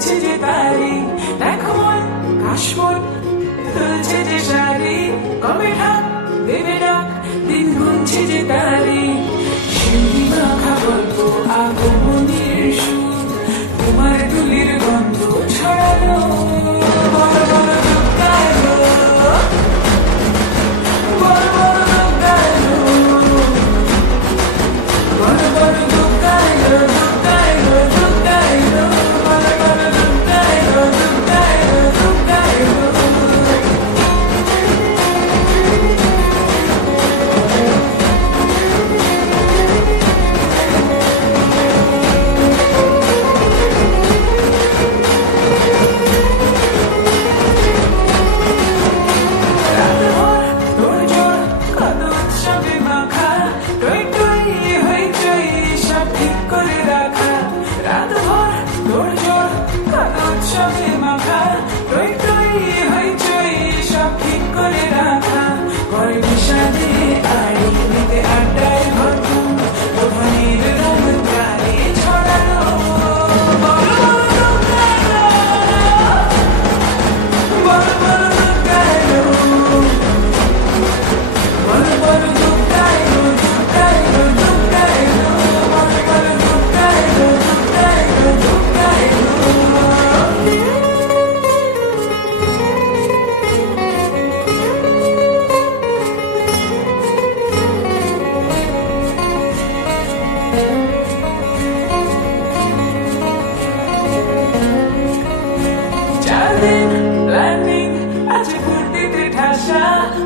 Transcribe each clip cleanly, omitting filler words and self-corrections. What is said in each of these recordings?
গুনছে যে তারি, দেখো মন কাশমন তুলছে যে শাড়ি, কবে ঢাক দেবে ডাক, দিন গুনছে যে তারি। শিউলি মাখা গল্প আগমনীর সুর, তোমার তুলির গন্ধ ছড়ালো, বড় বড় লোক গাইলো, বড় বড় লোক গাইলো, বড় বড় লোক গাইলো, লোক গাইলো, লোক গাইলো, বড় বড় লোক গাইলো, লোক গাইলো, লোক গাইলো।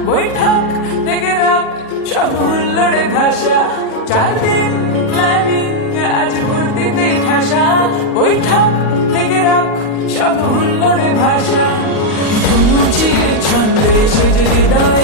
বৈঠক থেকে রাখ সব হুল্লোড়ে ভাষা, 4 দিন প্ল্যানিং আজ ভর্তিতে ঠাসা, বৈঠক থেকে রাখ সব হুল্লোড়ে ভাষা, মুচিয়ে ছন্দে সেজে হৃদয়